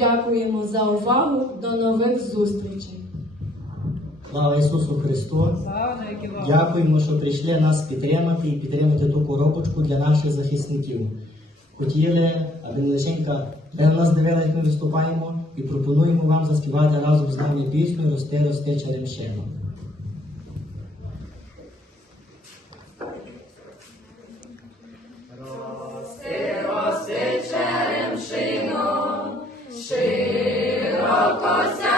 Дякуємо за увагу. До нових зустрічей. Слава Ісусу Христу! Дякуємо, що прийшли нас підтримати і підтримати ту коробочку для наших захисників. Хотіли, аби лишенька, ви на нас дивили, як ми виступаємо, і пропонуємо вам заспівати разом з нами пісню Рости, рости черемшино. for